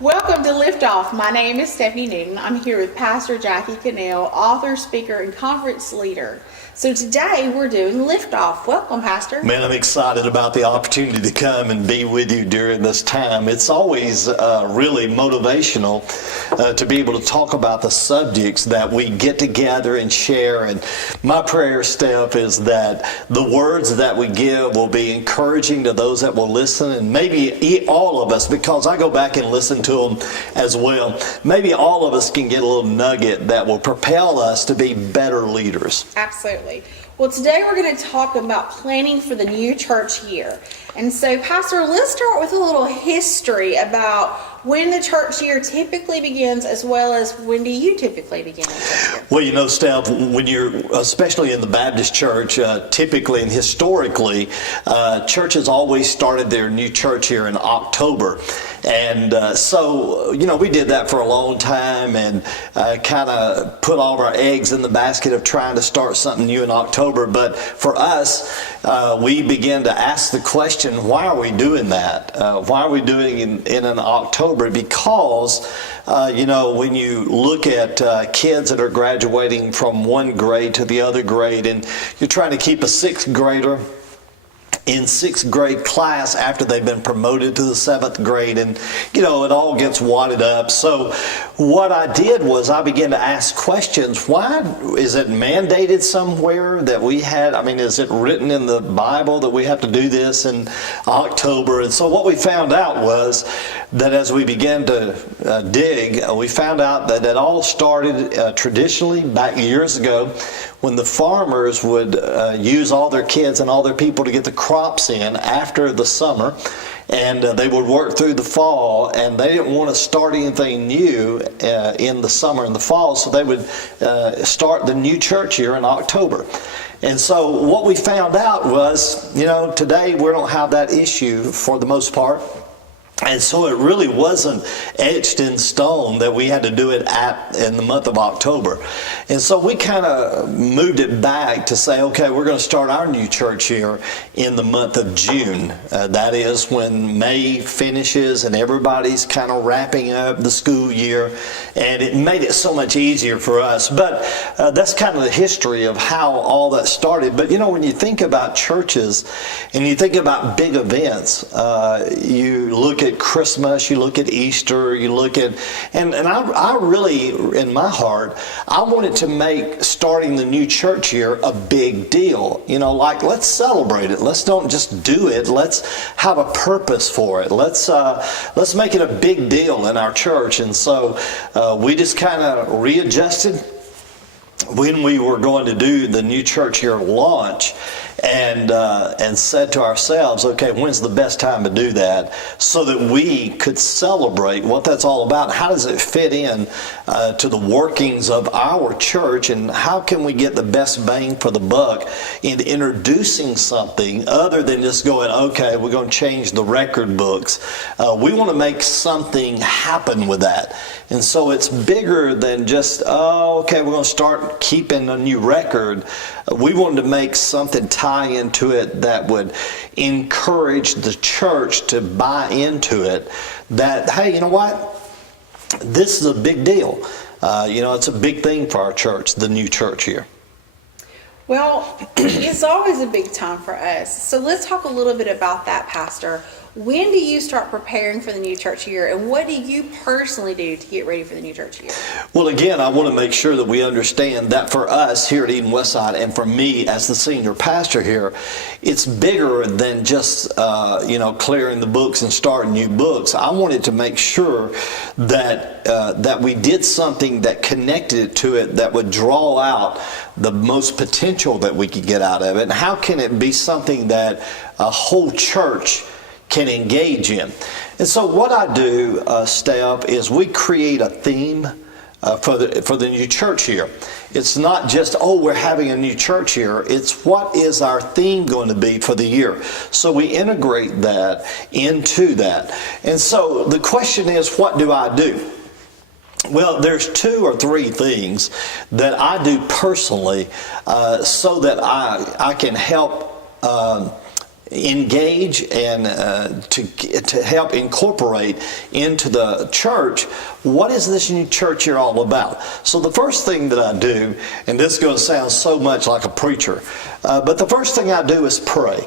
Welcome to Liftoff. My name is Stephanie Newton. I'm here with Pastor Jacky Connell, author, speaker, and conference leader. So today we're doing Liftoff. Welcome, Pastor. Man, I'm excited about the opportunity to come and be with you during this time. It's always really motivational to be able to talk about the subjects that we get together and share. And my prayer, Steph, is that the words that we give will be encouraging to those that will listen, and maybe all of us, because I go back and listen to them as well. Maybe all of us can get a little nugget that will propel us to be better leaders. Absolutely. Well, today we're going to talk about planning for the new church year. And so, Pastor, let's start with a little history about when the church year typically begins, as well as when do you typically begin the church year? Well, you know, Steph, when you're, especially in the Baptist church, typically and historically, churches always started their new church year in October. And so, you know, we did that for a long time and kind of put all of our eggs in the basket of trying to start something new in October. But for us, we began to ask the question, why are we doing that? Why are we doing it in an October? Because, you know, when you look at kids that are graduating from one grade to the other grade, and you're trying to keep a sixth grader in sixth grade class after they've been promoted to the seventh grade, and you know, it all gets wadded up. So what I did was I began to ask questions. Why is it mandated somewhere that we had, I mean, is it written in the Bible that we have to do this in October? And so what we found out was that as we began to dig, we found out that it all started traditionally back years ago when the farmers would use all their kids and all their people to get the crops in after the summer, and they would work through the fall, and they didn't want to start anything new in the summer and the fall, so they would start the new church year in October. And so what we found out was, you know, today we don't have that issue for the most part. And so it really wasn't etched in stone that we had to do it in the month of October. And so we kind of moved it back to say, okay, we're going to start our new church year in the month of June. That is when May finishes and everybody's kind of wrapping up the school year. And it made it so much easier for us. But that's kind of the history of how all that started. But you know, when you think about churches and you think about big events, you look at Christmas, you look at Easter, you look at, and I really, in my heart, I wanted to make starting the new church year a big deal. You know, like, let's celebrate it. Let's don't just do it. Let's have a purpose for it. Let's make it a big deal in our church. And so we just kind of readjusted when we were going to do the new church year launch, and said to ourselves, okay, when's the best time to do that, so that we could celebrate what that's all about. How does it fit in to the workings of our church, and how can we get the best bang for the buck in introducing something other than just going, okay, we're going to change the record books. We want to make something happen with that. And so it's bigger than just, oh, okay, we're going to start keeping a new record. We wanted to make something tie into it that would encourage the church to buy into it, that, hey, you know what? This is a big deal. You know, it's a big thing for our church, the new church year. Well, it's always a big time for us. So let's talk a little bit about that, Pastor. When do you start preparing for the new church year, and what do you personally do to get ready for the new church year? Well, again, I want to make sure that we understand that for us here at Eden Westside, and for me as the senior pastor here, it's bigger than just you know, clearing the books and starting new books. I wanted to make sure that that we did something that connected to it, that would draw out the most potential that we could get out of it. And how can it be something that a whole church can engage in? And so what I do, Steph, is we create a theme for the new church year. It's not just, oh, we're having a new church year. It's what is our theme going to be for the year. So we integrate that into that. And so the question is, what do I do? Well, there's 2 or 3 things that I do personally so that I can help engage and to help incorporate into the church, what is this new church year all about? So the first thing that I do, and this is going to sound so much like a preacher, but the first thing I do is pray.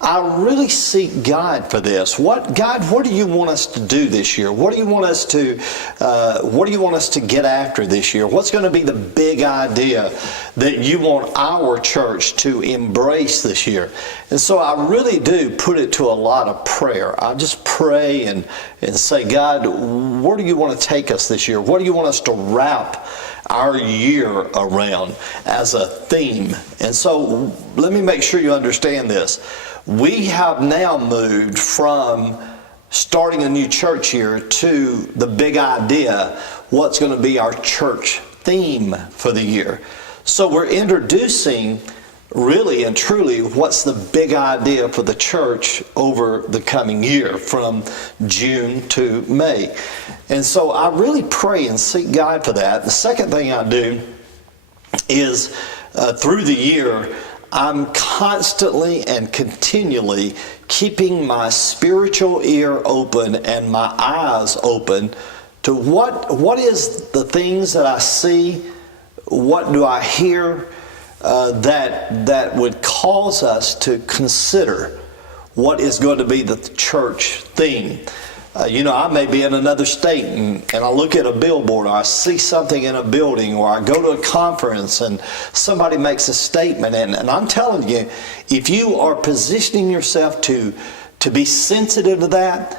I really seek God for this. God, what do you want us to do this year? What do you want us to get after this year? What's going to be the big idea that you want our church to embrace this year? And so I really do put it to a lot of prayer. I just pray and say, God, where do you want to take us this year? What do you want us to wrap our year around as a theme? And so let me make sure you understand this. We have now moved from starting a new church year to the big idea, what's going to be our church theme for the year. So we're introducing really and truly what's the big idea for the church over the coming year from June to May. And so I really pray and seek God for that. The second thing I do is through the year, I'm constantly and continually keeping my spiritual ear open and my eyes open to what is the things that I see, what do I hear that would cause us to consider what is going to be the church theme. I may be in another state and I look at a billboard, or I see something in a building, or I go to a conference and somebody makes a statement. And I'm telling you, if you are positioning yourself to be sensitive to that,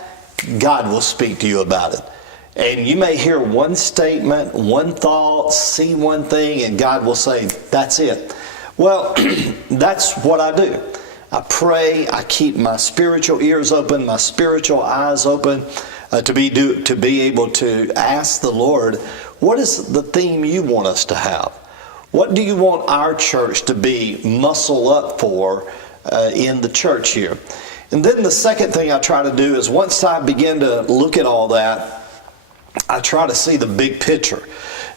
God will speak to you about it. And you may hear one statement, one thought, see one thing, and God will say, that's it. Well, that's what I do. I pray, I keep my spiritual ears open, my spiritual eyes open, to be able to ask the Lord, what is the theme you want us to have? What do you want our church to be muscle up for in the church here? And then the second thing I try to do is once I begin to look at all that, I try to see the big picture.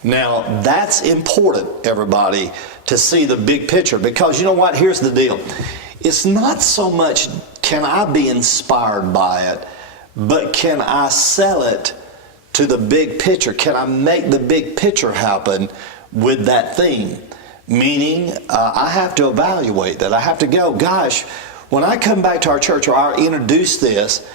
Now, that's important, everybody, to see the big picture, because you know what? Here's the deal. It's not so much can I be inspired by it, but can I sell it to the big picture? Can I make the big picture happen with that theme? Meaning, I have to evaluate that. I have to go, gosh, when I come back to our church or I introduce this,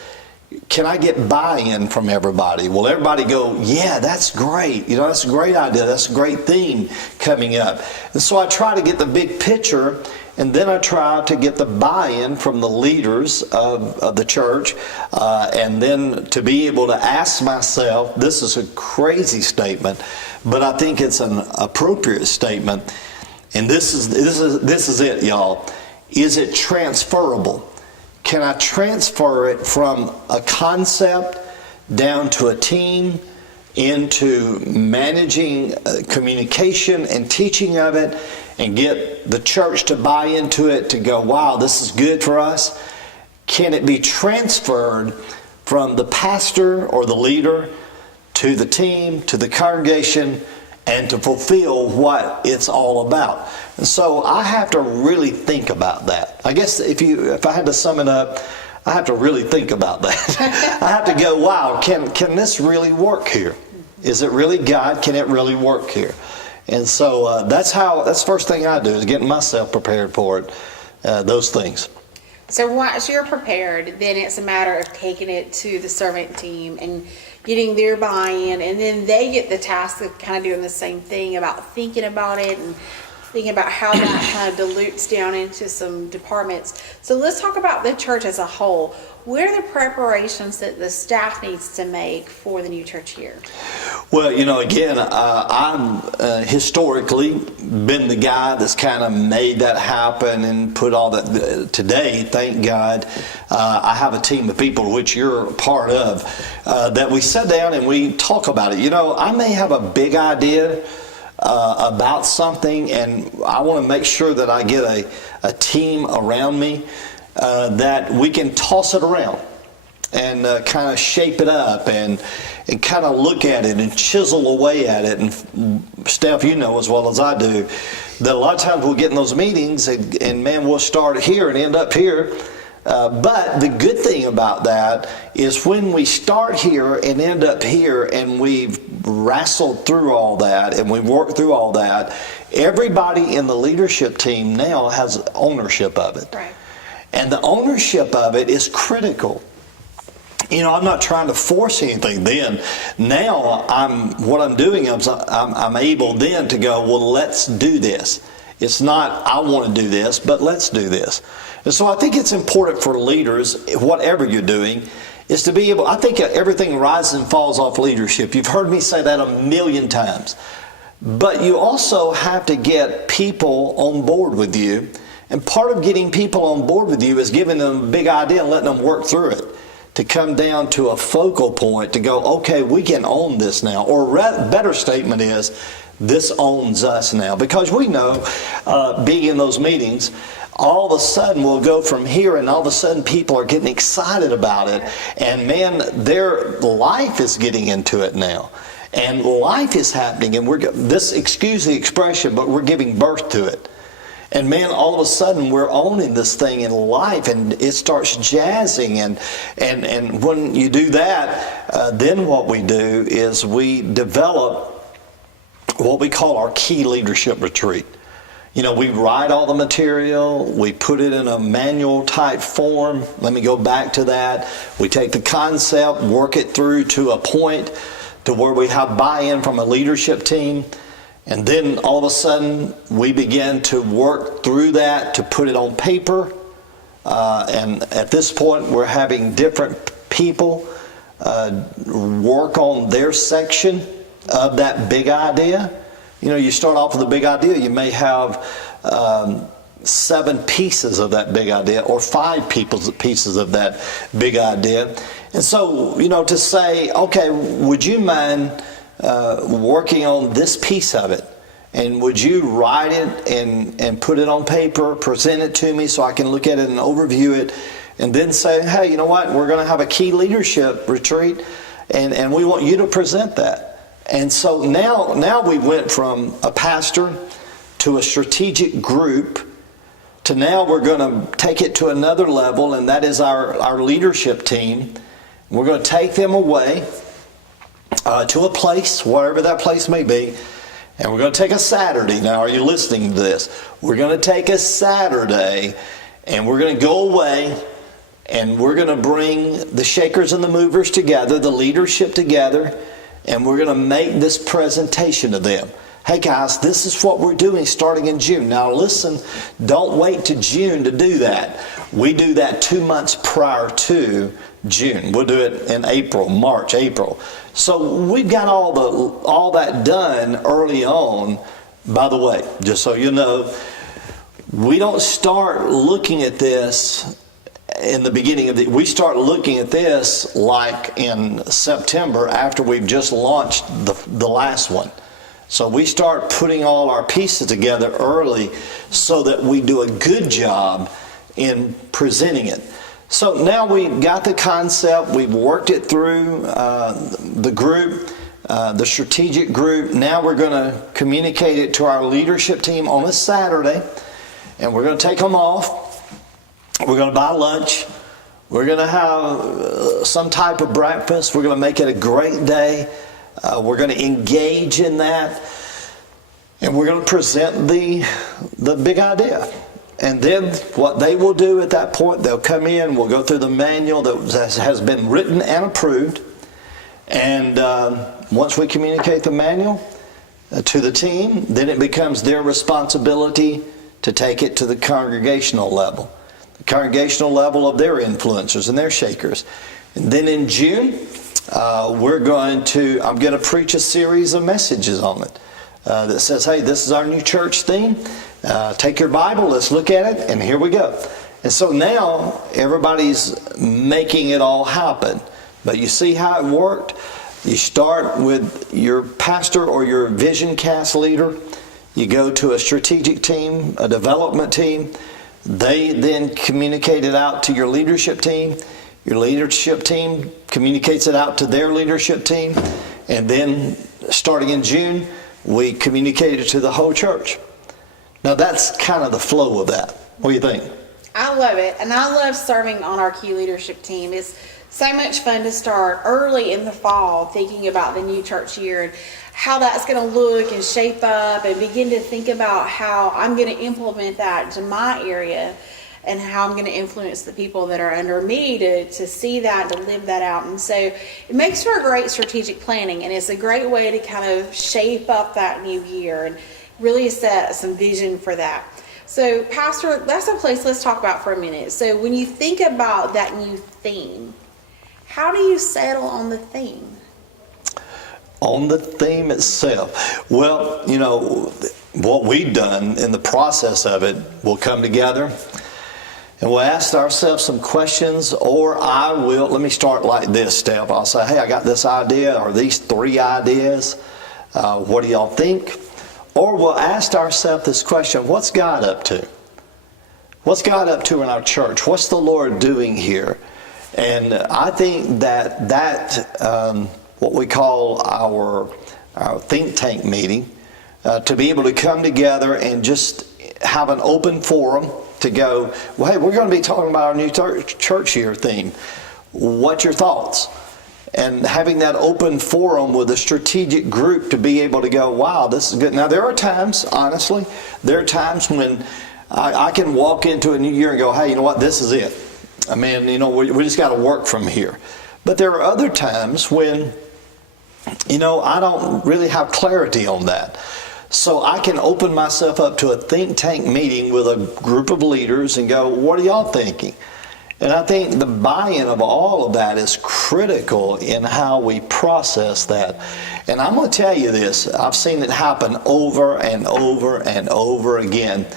can I get buy-in from everybody? Will everybody go, yeah, that's great. That's a great idea. That's a great theme coming up. And so I try to get the big picture, and then I try to get the buy-in from the leaders of the church, and then to be able to ask myself, this is a crazy statement, but I think it's an appropriate statement. And this is it, y'all. Is it transferable? Can I transfer it from a concept down to a team, into managing communication and teaching of it, and get the church to buy into it, to go, wow, this is good for us? Can it be transferred from the pastor or the leader to the team, to the congregation, and to fulfill what it's all about? And so I have to really think about that. I guess if I had to sum it up, I have to really think about that. I have to go, wow, can this really work here? Is it really God? Can it really work here? And so that's the first thing I do, is getting myself prepared for it, those things. So once you're prepared, then it's a matter of taking it to the servant team and getting their buy-in, and then they get the task of kind of doing the same thing, about thinking about it and thinking about how that kind of dilutes down into some departments. So let's talk about the church as a whole. What are the preparations that the staff needs to make for the new church year? Well, again, I'm historically been the guy that's kind of made that happen and put all that. Today, thank God, I have a team of people, which you're a part of, that we sit down and we talk about it. I may have a big idea about something, and I want to make sure that I get a team around me that we can toss it around and kind of shape it up and kind of look at it and chisel away at it. And Steph, you know as well as I do, that a lot of times we'll get in those meetings and man, we'll start here and end up here. But the good thing about that is when we start here and end up here and we've wrestled through all that and we've worked through all that, everybody in the leadership team now has ownership of it. Right. And the ownership of it is critical. I'm not trying to force anything then. Now, what I'm doing is I'm able then to go, well, let's do this. It's not, I want to do this, but let's do this. And so I think it's important for leaders, whatever you're doing, is to be able, I think everything rises and falls off leadership. You've heard me say that a million times. But you also have to get people on board with you. And part of getting people on board with you is giving them a big idea and letting them work through it, to come down to a focal point to go, okay, we can own this now. Or better statement is, this owns us now. Because we know, being in those meetings, all of a sudden we'll go from here and all of a sudden people are getting excited about it. And man, their life is getting into it now. And life is happening. And excuse the expression, but we're giving birth to it. And man, all of a sudden we're owning this thing in life, and it starts jazzing. And when you do that, then what we do is we develop what we call our key leadership retreat. We write all the material, we put it in a manual type form. Let me go back to that. We take the concept, work it through to a point to where we have buy-in from a leadership team. And then all of a sudden we begin to work through that to put it on paper. And at this point we're having different people work on their section of that big idea. You start off with a big idea, you may have 7 pieces of that big idea or 5 pieces of that big idea. And so, to say, okay, would you mind working on this piece of it? And would you write it and put it on paper, present it to me so I can look at it and overview it, and then say, hey, you know what, we're going to have a key leadership retreat, and we want you to present that. And so now we went from a pastor to a strategic group to now we're going to take it to another level, and that is our leadership team. We're going to take them away to a place, whatever that place may be, and we're going to take a Saturday. Now, are you listening to this? We're going to take a Saturday, and we're going to go away, and we're going to bring the shakers and the movers together, the leadership together, and we're going to make this presentation to them. Hey guys, this is what we're doing starting in June. Now listen, don't wait to June to do that. We do that 2 months prior to June. We'll do it in April, March, April. So we've got all that done early on. By the way, just so you know, we don't start looking at this in the beginning of we start looking at this like in September after we've just launched the last one. So we start putting all our pieces together early so that we do a good job in presenting it. So now we've got the concept, we've worked it through the group, the strategic group. Now we're going to communicate it to our leadership team on a Saturday, and we're going to take them off. We're going to buy lunch. We're going to have some type of breakfast. We're going to make it a great day. We're going to engage in that. And we're going to present the big idea. And then what they will do at that point, they'll come in, we'll go through the manual that has been written and approved. And once we communicate the manual to the team, then it becomes their responsibility to take it to the congregational level. The congregational level of their influencers and their shakers. And then in June, I'm going to preach a series of messages on it that says, hey, this is our new church theme. Take your Bible, let's look at it, and here we go. And so now everybody's making it all happen. But you see how it worked? You start with your pastor or your vision cast leader. You go to a strategic team, a development team. They then communicate it out to your leadership team. Your leadership team communicates it out to their leadership team. And then starting in June, we communicate it to the whole church. Now that's kind of the flow of that. What do you think? I love it. And I love serving on our key leadership team. It's so much fun to start early in the fall thinking about the new church year and how that's going to look and shape up, and begin to think about how I'm going to implement that into my area and how I'm going to influence the people that are under me to see that, to live that out. And so it makes for a great strategic planning, and it's a great way to kind of shape up that new year and really set some vision for that. So Pastor, that's a place let's talk about for a minute. So when you think about that new theme, how do you settle on the theme? On the theme itself. Well, you know, what we've done in the process of it, we'll come together and we'll ask ourselves some questions, or let me start like this, Steph. I'll say, hey, I got this idea, or these 3 ideas. What do y'all think? Or we'll ask ourselves this question, what's God up to? What's God up to in our church? What's the Lord doing here? And I think that what we call our think tank meeting, to be able to come together and just have an open forum to go, well, hey, we're going to be talking about our new church year theme. What's your thoughts? And having that open forum with a strategic group to be able to go, wow, this is good. Now, there are times, honestly, there are times when I can walk into a new year and go, hey, you know what, this is it. I mean, you know, we just got to work from here. But there are other times when, you know, I don't really have clarity on that. So I can open myself up to a think tank meeting with a group of leaders and go, what are y'all thinking? And I think the buy-in of all of that is critical in how we process that. And I'm going to tell you this, I've seen it happen over and over and over again.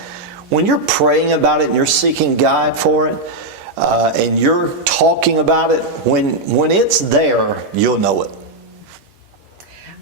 When you're praying about it and you're seeking God for it, and you're talking about it, when it's there, you'll know it.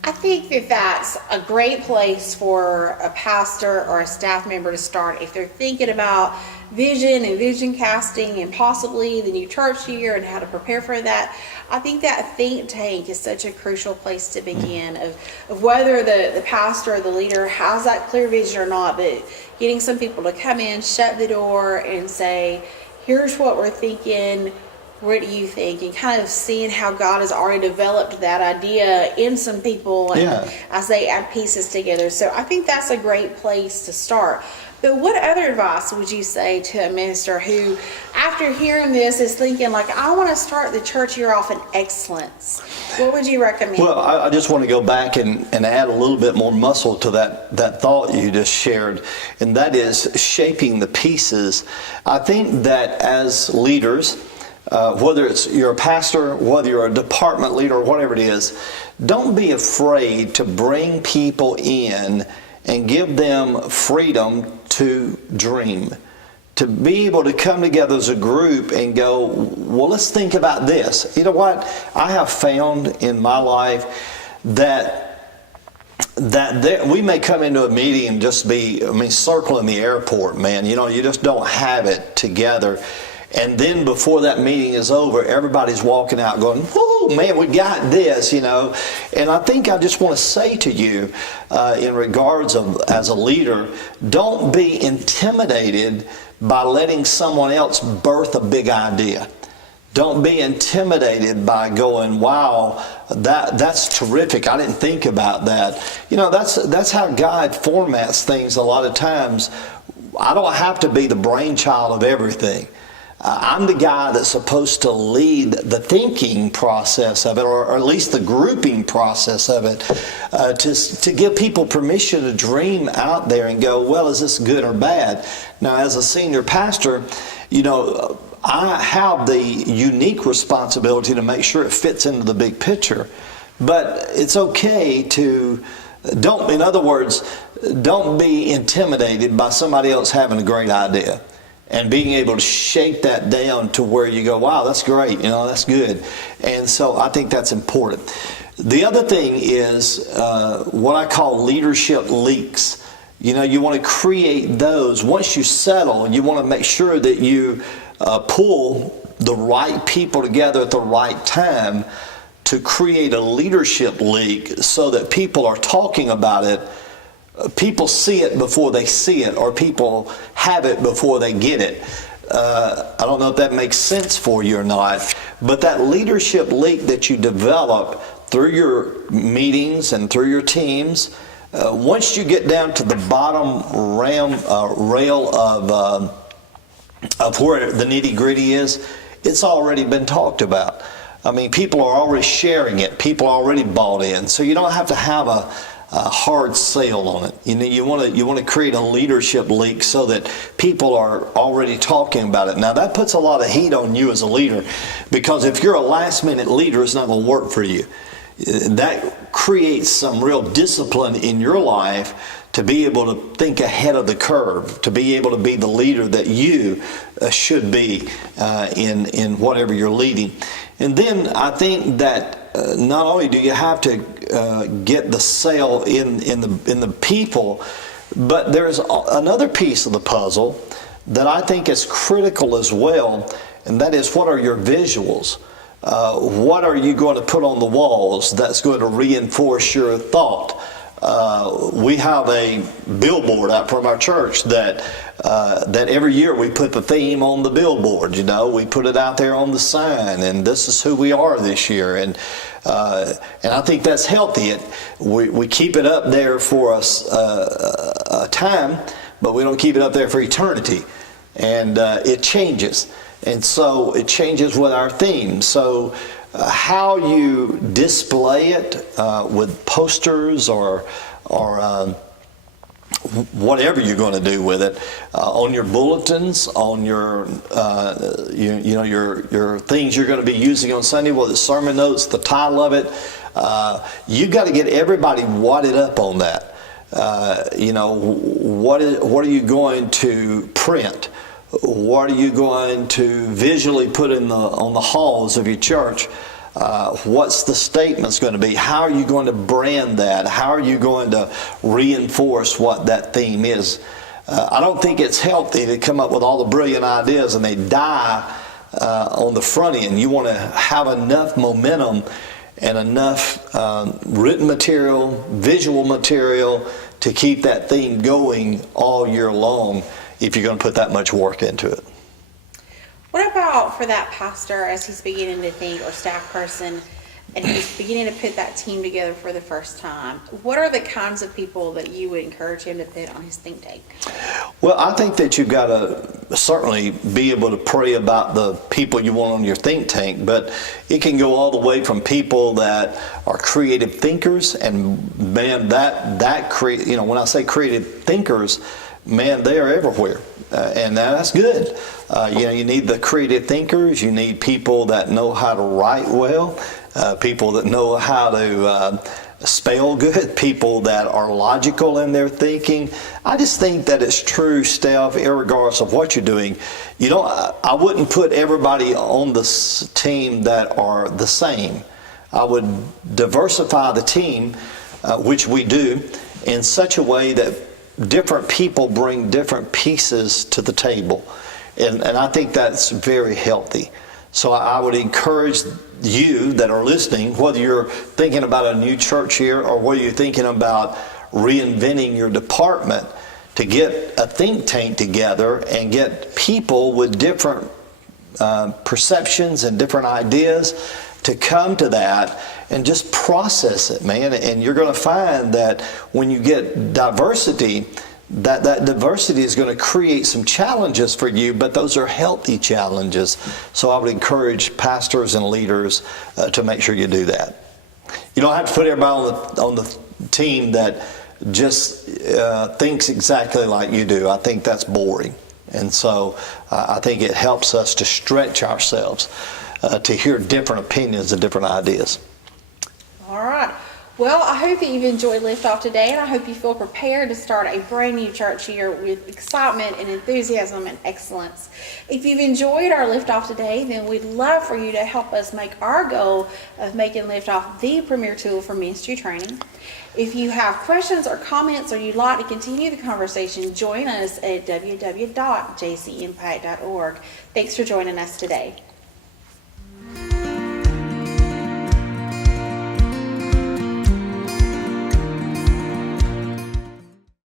I think that that's a great place for a pastor or a staff member to start if they're thinking about vision and vision casting and possibly the new church year and how to prepare for that. I think that think tank is such a crucial place to begin of whether the pastor or the leader has that clear vision or not, but getting some people to come in, shut the door and say, here's what we're thinking. What do you think? And kind of seeing how God has already developed that idea in some people and as they add pieces together. So I think that's a great place to start. But what other advice would you say to a minister who, after hearing this, is thinking like, I want to start the church year off in excellence? What would you recommend? Well, I just want to go back and add a little bit more muscle to that thought you just shared, and that is shaping the pieces. I think that as leaders, whether you're a pastor, whether you're a department leader, or whatever it is, don't be afraid to bring people in and give them freedom to dream. To be able to come together as a group and go, well, let's think about this. You know what? I have found in my life that we may come into a meeting and just be, circling the airport, man. You know, you just don't have it together. And then before that meeting is over, everybody's walking out going, whoo, man, we got this, you know. And I think I just want to say to you, in regards of as a leader, don't be intimidated by letting someone else birth a big idea. Don't be intimidated by going, wow, that's terrific. I didn't think about that. You know, that's how God formats things a lot of times. I don't have to be the brainchild of everything. I'm the guy that's supposed to lead the thinking process of it, or at least the grouping process of it, to give people permission to dream out there and go, well, is this good or bad? Now, as a senior pastor, you know, I have the unique responsibility to make sure it fits into the big picture. But it's okay to, in other words, don't be intimidated by somebody else having a great idea and being able to shape that down to where you go, wow, that's great, you know, that's good. And so I think that's important. The other thing is what I call leadership leaks. You know, you want to create those. Once you settle, you want to make sure that you pull the right people together at the right time to create a leadership leak so that people are talking about it. People see it before they see it, or people have it before they get it. I don't know if that makes sense for you or not, but that leadership link that you develop through your meetings and through your teams, once you get down to the bottom rail of where the nitty-gritty is, it's already been talked about. I mean, people are already sharing it. People are already bought in. So you don't have to have a hard sale on it. You know, you want to create a leadership leak so that people are already talking about it. Now that puts a lot of heat on you as a leader, because if you're a last-minute leader, it's not going to work for you. That creates some real discipline in your life to be able to think ahead of the curve, to be able to be the leader that you should be in whatever you're leading. And then I think that not only do you have to get the sale in the people, but there's another piece of the puzzle that I think is critical as well, and that is, what are your visuals? What are you going to put on the walls that's going to reinforce your thought? We have a billboard out from our church that every year we put the theme on the billboard. You know, we put it out there on the sign, and this is who we are this year. And I think that's healthy. We keep it up there for a time, but we don't keep it up there for eternity. And it changes. And so it changes with our theme. So how you display it with posters or whatever you're going to do with it, on your bulletins, on your your things you're going to be using on Sunday, whether it's sermon notes, the title of it, you've got to get everybody wadded up on that. What are you going to print? What are you going to visually put on the halls of your church? What's the statements going to be? How are you going to brand that? How are you going to reinforce what that theme is? I don't think it's healthy to come up with all the brilliant ideas and they die on the front end. You want to have enough momentum and enough written material, visual material to keep that theme going all year long, if you're going to put that much work into it. What about for that pastor as he's beginning to think, or staff person, and he's beginning to put that team together for the first time? What are the kinds of people that you would encourage him to put on his think tank? Well, I think that you've got to certainly be able to pray about the people you want on your think tank, but it can go all the way from people that are creative thinkers, and man, when I say creative thinkers, man, they are everywhere, and that's good. You need the creative thinkers. You need people that know how to write well, people that know how to spell good, people that are logical in their thinking. I just think that it's true, Steph, regardless of what you're doing. I wouldn't put everybody on the team that are the same. I would diversify the team, which we do, in such a way that different people bring different pieces to the table. And I think that's very healthy. So I would encourage you that are listening, whether you're thinking about a new church here or whether you're thinking about reinventing your department, to get a think tank together and get people with different perceptions and different ideas to come to that and just process it, man. And you're going to find that when you get diversity, that diversity is going to create some challenges for you, but those are healthy challenges. So I would encourage pastors and leaders to make sure you do that. You don't have to put everybody on the team that just thinks exactly like you do. I think that's boring. And so I think it helps us to stretch ourselves to hear different opinions and different ideas. All right. Well, I hope that you've enjoyed Liftoff today, and I hope you feel prepared to start a brand new church year with excitement and enthusiasm and excellence. If you've enjoyed our Liftoff today, then we'd love for you to help us make our goal of making Liftoff the premier tool for ministry training. If you have questions or comments, or you'd like to continue the conversation, join us at www.jcimpact.org. Thanks for joining us today.